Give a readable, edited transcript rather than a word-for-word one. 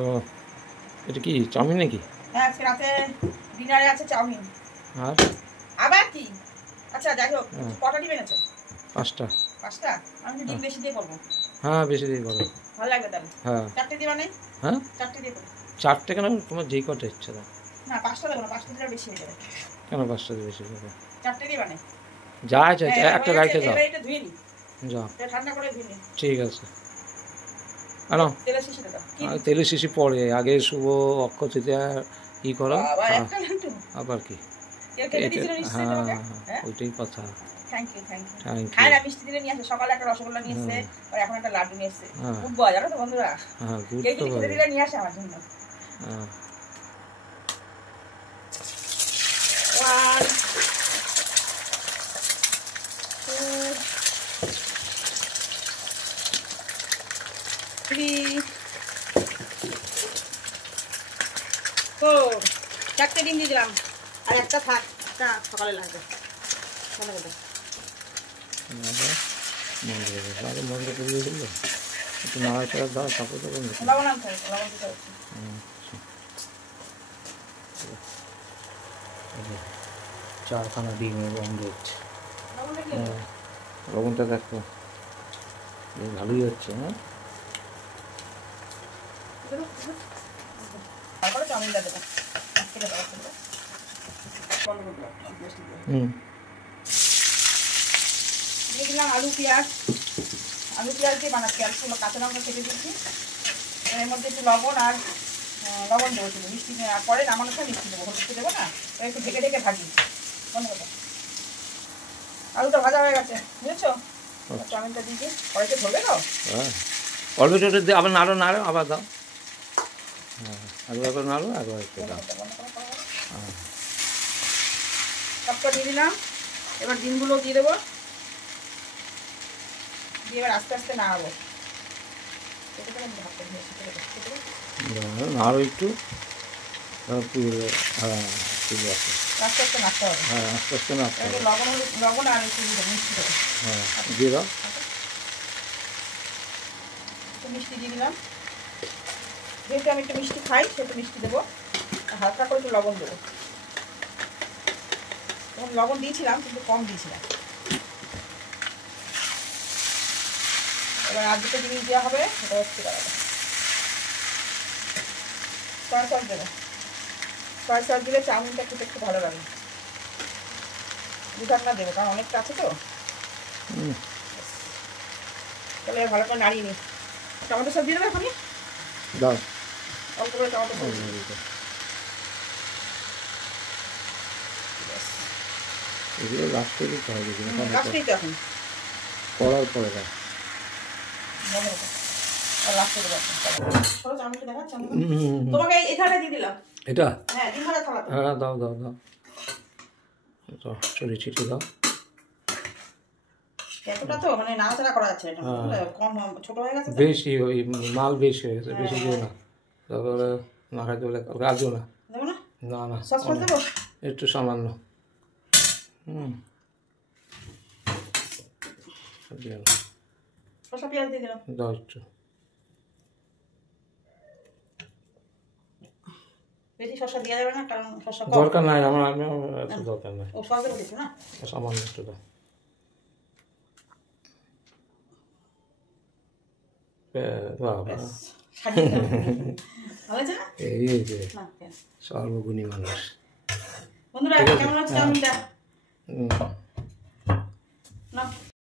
ও এটা কি চাউমিন নাকি? হ্যাঁ আজকে রাতে ডিনারে আছে চাউমিন। আর আবার কি? আচ্ছা যাই হোক, কটা ডিম এনেছো? 5টা। 5টা? আমি তো ডিম বেশি দিয়ে করবো। হ্যাঁ বেশি দিয়ে করো। ভালো লাগবে তাহলে। হ্যাঁ 4টে দিবা না? হ্যাঁ 4টে দিয়ে করো। 4টে কেন? তোমার যেই কটা ইচ্ছা দাও। না 5টা দেবো না, 5টা দিলে বেশি হয়ে যাবে। কেন 5টা দিয়ে বেশি করো? 4টে দিবা না? যা আছে একটা রাইখে দাও। এটা ধুয়ে নি। যাও এটা ঠান্ডা করে ধুয়ে নি। ঠিক আছে। আনো তেলের শিশিটা দাও। তেলের শিশি পরে, আগে শুভ অক্ষয় তৃতীয়া ই করো। আবার কি? হ্যাঁ ওইটাই কথা। Thank you thank you. হ্যাঁ না মিষ্টি দিলে নিয়ে আসে, সকালে একটা রসগোল্লা নিয়ে এসে আর এখন একটা লাড্ডু নিয়ে এসে। খুব বড় জানো তো বন্ধুরা। হ্যাঁ গুড তো খেতে দিলে নিয়ে আসে আমার জন্য। হ্যাঁ 1 2 3 4 4টে ডিম দিয়ে দিলাম। আর একটা থাক, একটা সকালে লাগবে। ভালো হবে। মন্দ করে দিল একটু নাড়াচাড়া দাও, তারপর তো লবণ আনতে হবে, লবণ দিতে হবে। চারখানা ডিমের অমলেট। লবণটা দেখো ভালোই হচ্ছে। হ্যাঁ তারপরে চাউমিনটা দেবো। দিয়ে দিলাম আলু পেঁয়াজ দিয়ে বানাচ্ছি। আর একটু কাঁচা লঙ্কা কেটে দিচ্ছি। এর মধ্যে একটু লবণ আর লবণ দেবো, একটু মিষ্টি আর পরে নামানোর সময় মিষ্টি দেবো, হলুদ দেবো না। একটু ঢেকে ঢেকে ভাজি। মনে কথা আলুটা ভাজা হয়ে গেছে বুঝেছো? চাউমিনটা দিয়ে কড়াইতে ধরবে তো? হ্যাঁ অল্প একটু দিয়ে আবার নাড়ো আবার দাও। হ্যাঁ একবার নাড়ো একবার একটু দাও। সবটা দিয়ে দিলাম। এবার ডিমগুলো দিয়ে দেবো, দিয়ে এবার আস্তে আস্তে নাড়াবো। নাড়ো একটু। হ্যাঁ ঠিক আছে। আস্তে আস্তে নাড়তে হবে। হ্যাঁ আস্তে আস্তে নাড়তে হবে। লবণ আর একটু মিষ্টি দেবো। হ্যাঁ দিয়ে দাও। একটু মিষ্টি দিয়ে দিলাম। যেহেতু আমি একটু মিষ্টি খাই সেহেতু মিষ্টি দেবো। হালকা করে একটু লবণ দেবো। তখন লবণ দিয়েছিলাম কিন্তু কম দিয়েছিলাম। এবার আর দুটো জিনিস দেওয়া হবে, সেটা হচ্ছে সয়া সস দেবো। সয়া সস দিলে চাউমিনটা খেতে একটু ভালো লাগে। 2 ঢাকনা দেবো কারণ অনেকটা আছে তো। তাহলে ভালো করে নাড়িয়ে নিই। টমেটো সস দিয়ে দেবো এখনই। দাও অল্প করে টমেটো সস এগুলো লাস্টে দিতে হবে। লাস্টেই তো এখন করার পরে দাও। তোমাকে এখানে দিয়ে দিলাম। এটা হ্যাঁ ডিম ভাজা থালা। হ্যাঁ দাও দাও দাও চলে ছিটি দাও। এতটা তো মানে নাড়াচাড়া করা যাচ্ছে এটা, কম ছোট হয়ে গেছে। বেশি ওই মাল বেশি হয়ে গেছে, বেশি দিও না। তারপরে না খাইতে বলে রাজও না। দেবো না? না না সস ফস দেবো একটু সামান্য। শসা পেঁয়াজ দিয়ে দিলাম। দাও একটু। বেশি শসা দেওয়া যাবে না কারণ শসা দরকার নাই আমার, এত দরকার নাই। ও সস দেবো কিছু না, সামান্য একটু দাও। এই যে সর্বগুণী মানুষ। বন্ধুরা কেমন হচ্ছে চাউমিনটা?